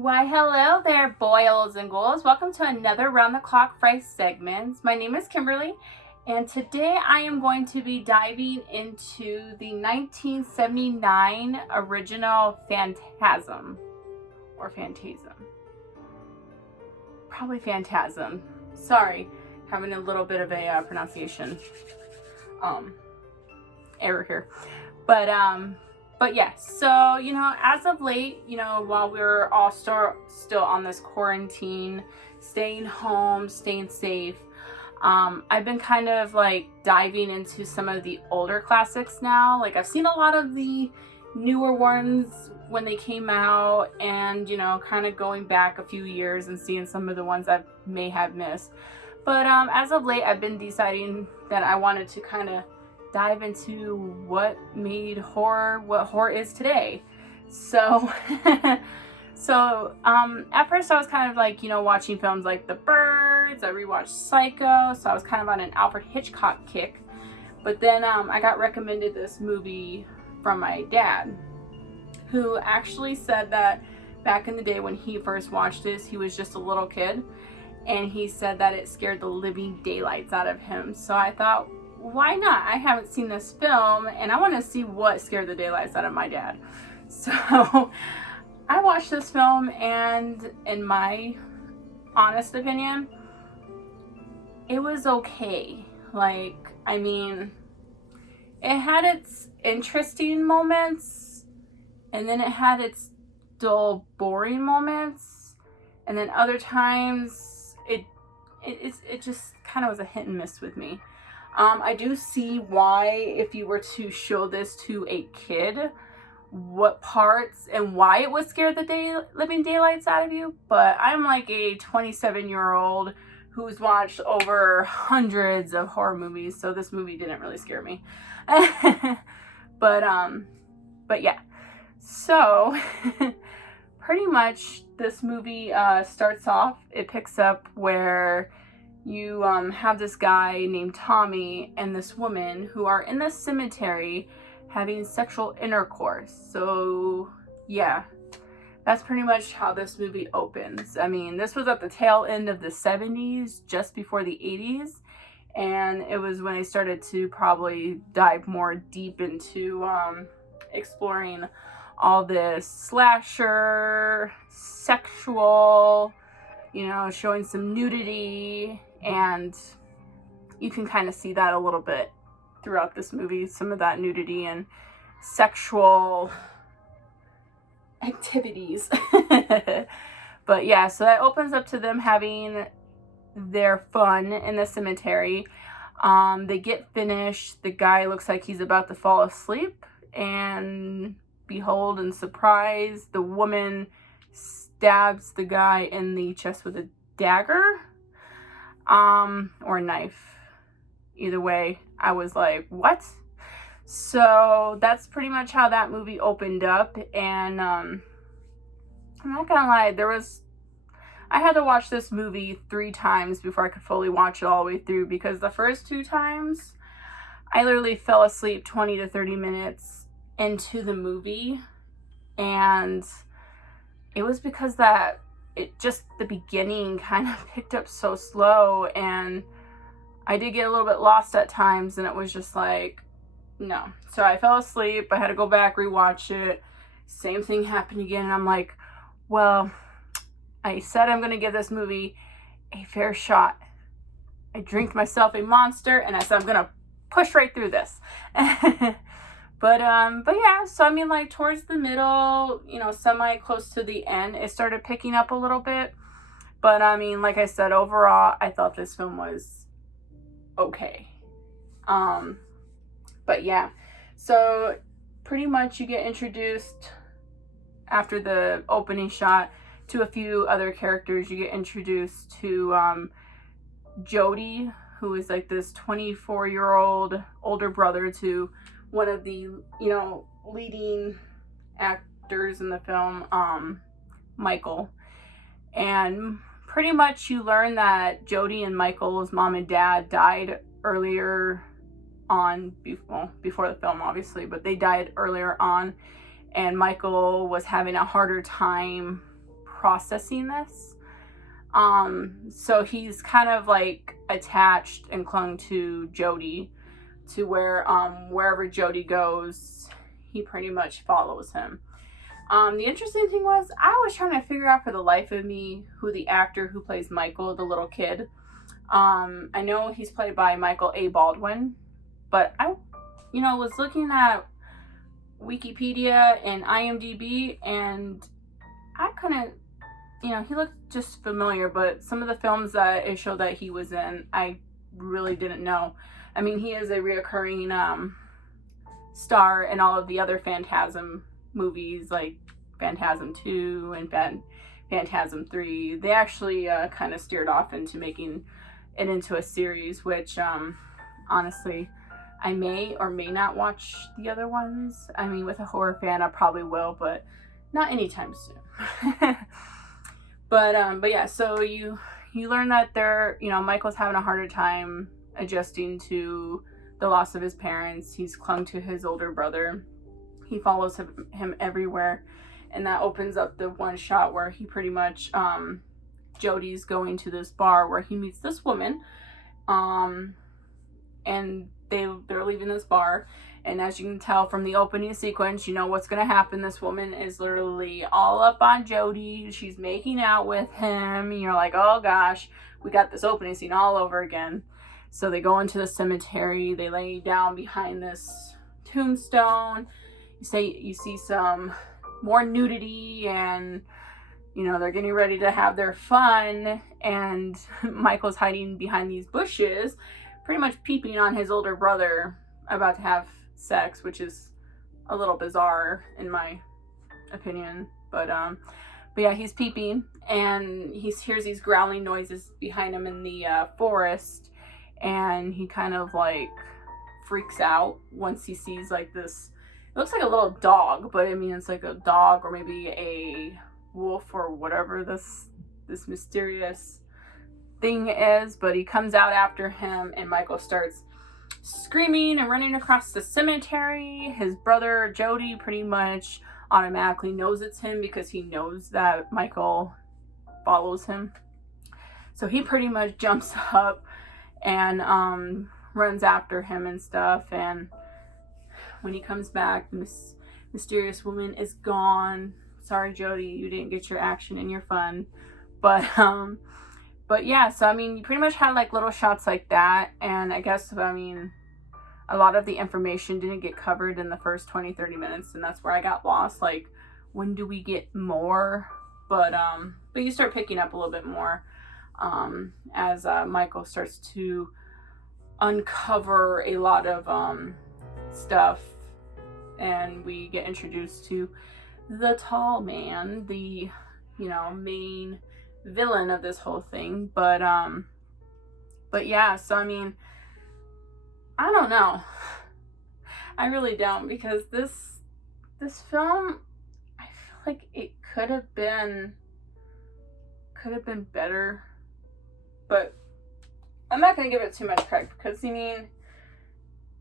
Why, hello there, boils and ghouls. Welcome to another Round the Clock Fright segment. My name is Kimberly, and today I am going to be diving into the 1979 original Phantasm, or Phantasm. Probably Phantasm. Sorry, having a little bit of a pronunciation error here. But yes, so, as of late, while we're all still on this quarantine, staying home, staying safe, I've been kind of like diving into some of the older classics now. Like, I've seen a lot of the newer ones when they came out, and, kind of going back a few years and seeing some of the ones I may have missed. But as of late, I've been deciding that I wanted to kind of dive into what made horror what horror is today. So at first I was kind of like, watching films like The Birds. I rewatched Psycho, so I was kind of on an Alfred Hitchcock kick. But then I got recommended this movie from my dad, who actually said that back in the day when he first watched this, he was just a little kid, and he said that it scared the living daylights out of him. So I thought, why not? I haven't seen this film, and I want to see what scared the daylights out of my dad. So I watched this film, and in my honest opinion, it was okay. Like, I mean, it had its interesting moments, and then it had its dull, boring moments, and then other times it just kind of was a hit and miss with me. I do see why, if you were to show this to a kid, what parts and why it would scare the living daylights out of you. But I'm like a 27-year-old who's watched over hundreds of horror movies, so this movie didn't really scare me. But yeah. So pretty much this movie starts off. It picks up where you have this guy named Tommy and this woman who are in the cemetery having sexual intercourse. So yeah, that's pretty much how this movie opens. I mean, this was at the tail end of the 70s, just before the 80s, and it was when I started to probably dive more deep into exploring all this slasher, sexual, showing some nudity. And you can kind of see that a little bit throughout this movie, some of that nudity and sexual activities. But yeah, so that opens up to them having their fun in the cemetery. They get finished. The guy looks like he's about to fall asleep, and behold and surprise, the woman stabs the guy in the chest with a dagger. Or a knife. Either way, I was like, what? So that's pretty much how that movie opened up. And I'm not gonna lie, I had to watch this movie 3 times before I could fully watch it all the way through, because the first 2 times I literally fell asleep 20 to 30 minutes into the movie, and it was because that the beginning kind of picked up so slow, and I did get a little bit lost at times, and it was just like, no. So I fell asleep. I had to go back, rewatch it. Same thing happened again, and I'm like, well, I said I'm going to give this movie a fair shot. I drank myself a monster, and I said I'm going to push right through this. But yeah, so I mean, like, towards the middle, semi close to the end, it started picking up a little bit. But I mean, like I said, overall, I thought this film was okay. But yeah, so pretty much you get introduced after the opening shot to a few other characters. You get introduced to Jody, who is like this 24-year-old older brother to one of the, leading actors in the film, Michael. And pretty much you learn that Jody and Michael's mom and dad died earlier on, before the film, obviously, but they died earlier on, and Michael was having a harder time processing this. So he's kind of like attached and clung to Jody, to where wherever Jody goes, he pretty much follows him. The interesting thing was, I was trying to figure out for the life of me who the actor who plays Michael, the little kid. I know he's played by Michael A. Baldwin, but I was looking at Wikipedia and IMDb, and I couldn't, he looked just familiar, but some of the films that it showed that he was in, I really didn't know. I mean, he is a reoccurring star in all of the other Phantasm movies, like Phantasm 2 and Phantasm 3. They actually kind of steered off into making it into a series, which honestly, I may or may not watch the other ones. I mean, with a horror fan, I probably will, but not anytime soon. But yeah, so you learn that Michael's having a harder time adjusting to the loss of his parents. He's clung to his older brother. He follows him everywhere, and that opens up the one shot where he pretty much Jody's going to this bar where he meets this woman, and they're leaving this bar, and as you can tell from the opening sequence, you know what's gonna happen. This woman is literally all up on Jody. She's making out with him. You're like, oh gosh, we got this opening scene all over again. So they go into the cemetery. They lay down behind this tombstone. You see some more nudity, and they're getting ready to have their fun, and Michael's hiding behind these bushes, pretty much peeping on his older brother about to have sex, which is a little bizarre in my opinion, but yeah, he's peeping, and he hears these growling noises behind him in the forest, and he kind of like freaks out once he sees like this. It looks like a little dog, but I mean, it's like a dog or maybe a wolf or whatever this mysterious thing is. But he comes out after him, and Michael starts screaming and running across the cemetery. His brother Jody pretty much automatically knows it's him because he knows that Michael follows him. So he pretty much jumps up and runs after him and stuff, and when he comes back, the mysterious woman is gone. Sorry, Jody, you didn't get your action and your fun. But yeah, so I mean, you pretty much had like little shots like that, and I guess, I mean, a lot of the information didn't get covered in the first 20-30 minutes, and that's where I got lost. Like, when do we get more? But you start picking up a little bit more as Michael starts to uncover a lot of stuff, and we get introduced to the tall man, the main villain of this whole thing. But yeah, so I mean, I don't know, I really don't, because this film, I feel like it could have been better, but I'm not gonna give it too much credit, because I mean,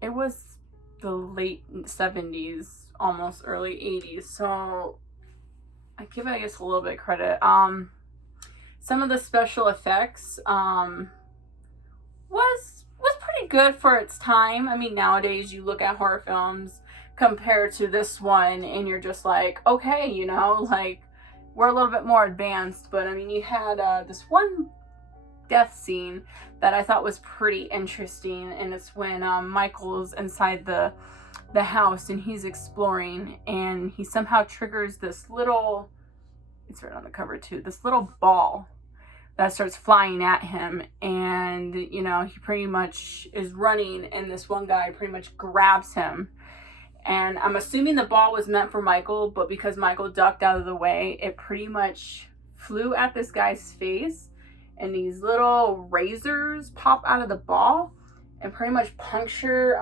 it was the late 70s, almost early 80s, so I give it, I guess, a little bit of credit. Some of the special effects was pretty good for its time. I mean, nowadays you look at horror films compared to this one, and you're just like, okay, like, we're a little bit more advanced. But I mean, you had this one death scene that I thought was pretty interesting, and it's when Michael's inside the house and he's exploring, and he somehow triggers this little, it's right on the cover too, this little ball that starts flying at him, and he pretty much is running, and this one guy pretty much grabs him, and I'm assuming the ball was meant for Michael, but because Michael ducked out of the way, it pretty much flew at this guy's face, and these little razors pop out of the ball and pretty much puncture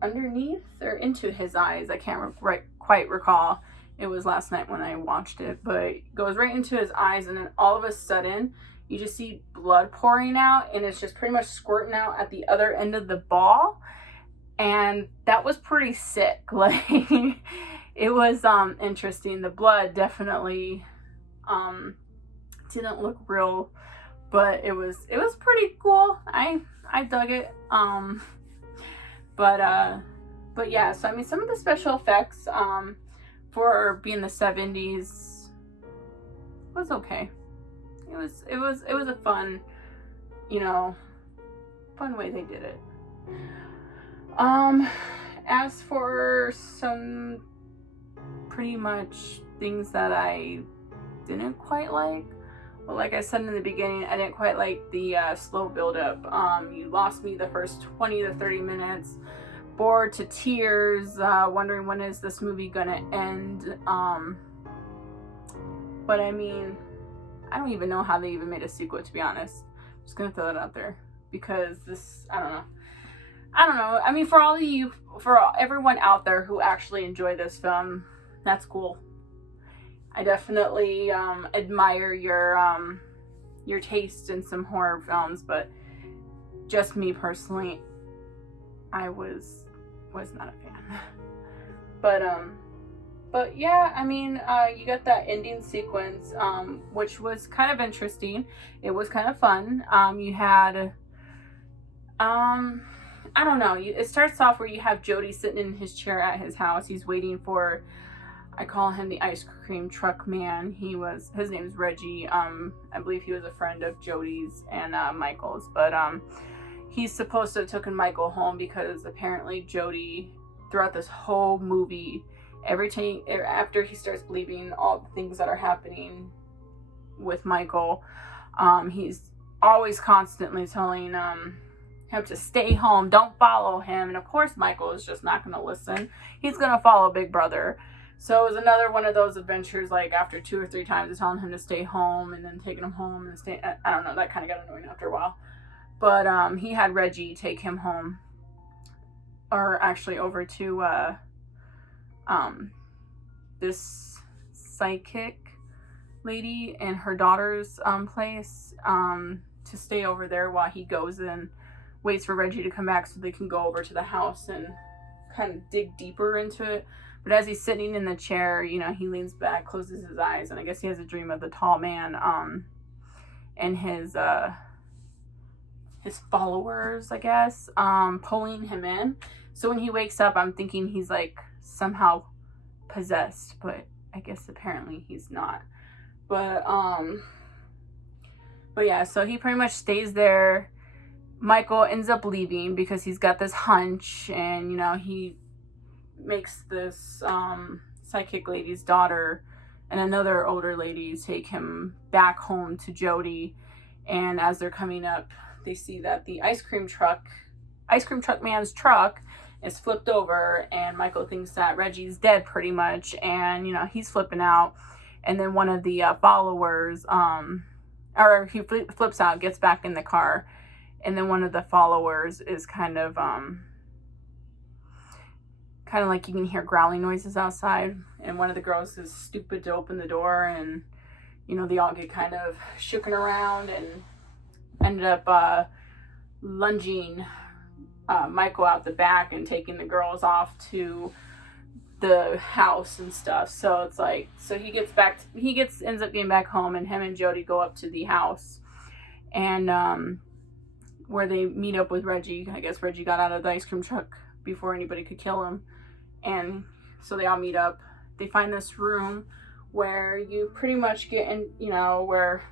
underneath or into his eyes. I can't quite recall. It was last night when I watched it, but it goes right into his eyes, and then all of a sudden you just see blood pouring out, and it's just pretty much squirting out at the other end of the ball, and that was pretty sick. Like, it was interesting. The blood definitely Didn't look real, but it was pretty cool. I dug it. But yeah, so I mean, some of the special effects for being the 70s was okay. It was a fun, fun way they did it. As for some pretty much things that I didn't quite like, well, like I said in the beginning, I didn't quite like the slow build-up. You lost me the first 20 to 30 minutes, bored to tears, wondering when is this movie gonna end. But I mean, I don't even know how they even made a sequel, to be honest. I'm just gonna throw that out there, because this, I don't know. I mean, for everyone out there who actually enjoy this film, that's cool. I definitely admire your taste in some horror films, but just me personally, I was not a fan. But yeah, I mean, you got that ending sequence, which was kind of interesting. It was kind of fun. You had, I don't know. It starts off where you have Jody sitting in his chair at his house. He's waiting for, I call him the ice cream truck man. His name is Reggie. I believe he was a friend of Jody's and Michael's, but he's supposed to have taken Michael home because apparently Jody, throughout this whole movie, every time after he starts believing all the things that are happening with Michael, he's always constantly telling him to stay home, don't follow him. And of course Michael is just not going to listen. He's going to follow Big Brother. So it was another one of those adventures, like after 2 or 3 times telling him to stay home and then taking him home and stay. I don't know, that kind of got annoying after a while. But he had Reggie take him home, or actually over to this psychic lady and her daughter's place to stay over there while he goes and waits for Reggie to come back so they can go over to the house and kind of dig deeper into it. But as he's sitting in the chair, he leans back, closes his eyes, and I guess he has a dream of the tall man and his followers, I guess, pulling him in. So when he wakes up, I'm thinking he's like somehow possessed, but I guess apparently he's not. But yeah, so he pretty much stays there. Michael ends up leaving because he's got this hunch, and he makes this psychic lady's daughter and another older lady take him back home to Jody. And as they're coming up, they see that the ice cream truck man's truck is flipped over, and Michael thinks that Reggie's dead pretty much, and he's flipping out. And then one of the followers, or he flips out, gets back in the car, and then one of the followers is kind of like you can hear growling noises outside, and one of the girls is stupid to open the door, and they all get kind of shooken around and ended up lunging Michael out the back and taking the girls off to the house and stuff. So it's like, so he ends up getting back home, and him and Jody go up to the house, and where they meet up with Reggie. I guess Reggie got out of the ice cream truck before anybody could kill him. And so they all meet up. They find this room where you pretty much get in, where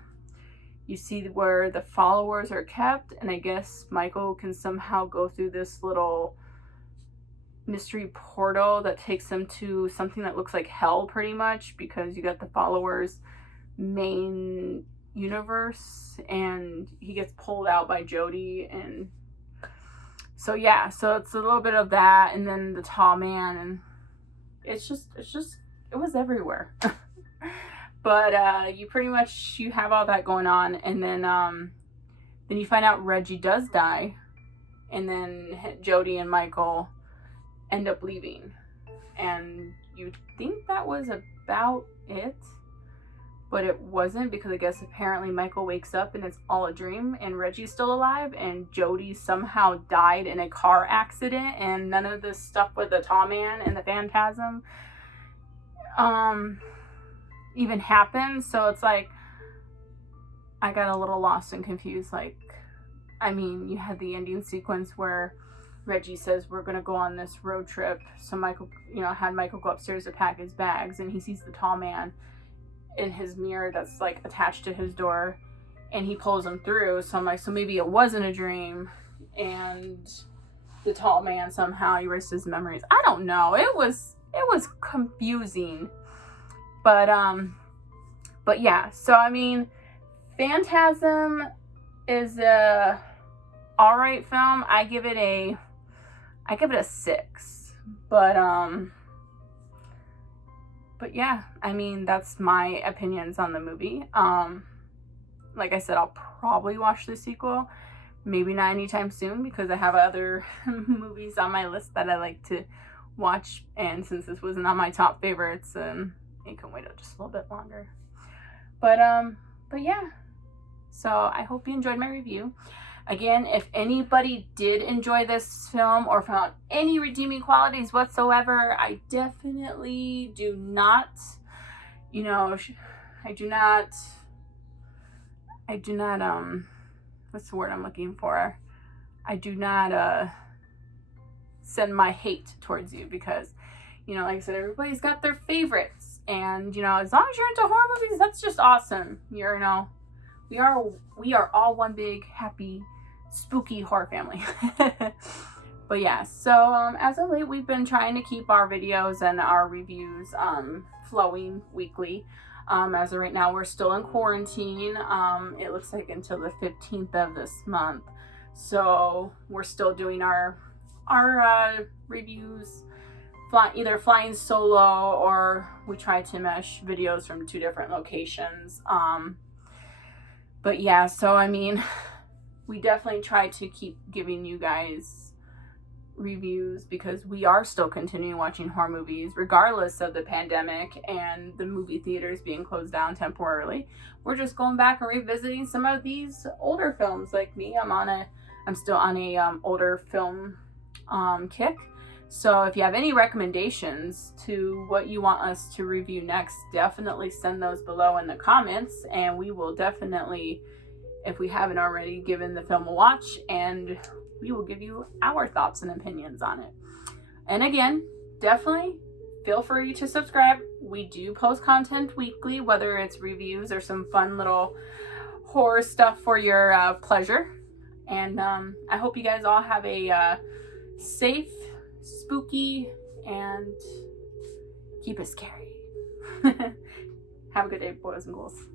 you see where the followers are kept. And I guess Michael can somehow go through this little mystery portal that takes him to something that looks like hell pretty much, because you got the followers' main universe, and he gets pulled out by Jody. And so yeah, so it's a little bit of that, and then the tall man, and it's just it was everywhere. But you pretty much, you have all that going on, and then you find out Reggie does die, and then Jody and Michael end up leaving, and you think that was about it. But it wasn't, because I guess apparently Michael wakes up and it's all a dream, and Reggie's still alive, and Jody somehow died in a car accident, and none of this stuff with the tall man and the phantasm. even happened. So it's like, I got a little lost and confused. Like, I mean, you had the ending sequence where Reggie says, we're going to go on this road trip. So Michael, had Michael go upstairs to pack his bags, and he sees the tall man in his mirror that's like attached to his door, and he pulls him through. So I'm like, so maybe it wasn't a dream, and the tall man somehow erased his memories. I don't know. It was confusing. But yeah. So I mean, Phantasm is a alright film. I give it a 6. But yeah, I mean, that's my opinions on the movie. Like I said, I'll probably watch the sequel. Maybe not anytime soon, because I have other movies on my list that I like to watch. And since this wasn't on my top favorites, it can wait just a little bit longer. But yeah. So I hope you enjoyed my review. Again, if anybody did enjoy this film or found any redeeming qualities whatsoever, I definitely do not, I do not, what's the word I'm looking for? I do not send my hate towards you, because, like I said, everybody's got their favorites. And, as long as you're into horror movies, that's just awesome. We are all one big, happy, spooky horror family. But yeah, so as of late, we've been trying to keep our videos and our reviews flowing weekly. As of right now, we're still in quarantine. It looks like until the 15th of this month. So we're still doing our reviews, either flying solo, or we try to mesh videos from 2 different locations. But yeah, so I mean, we definitely try to keep giving you guys reviews, because we are still continuing watching horror movies regardless of the pandemic and the movie theaters being closed down temporarily. We're just going back and revisiting some of these older films. Like me, I'm still on a older film kick. So if you have any recommendations to what you want us to review next, definitely send those below in the comments, and we will definitely, if we haven't already, given the film a watch, and we will give you our thoughts and opinions on it. And again, definitely feel free to subscribe. We do post content weekly, whether it's reviews or some fun little horror stuff for your pleasure. And I hope you guys all have a safe, spooky, and keep it scary. Have a good day, boys and ghouls.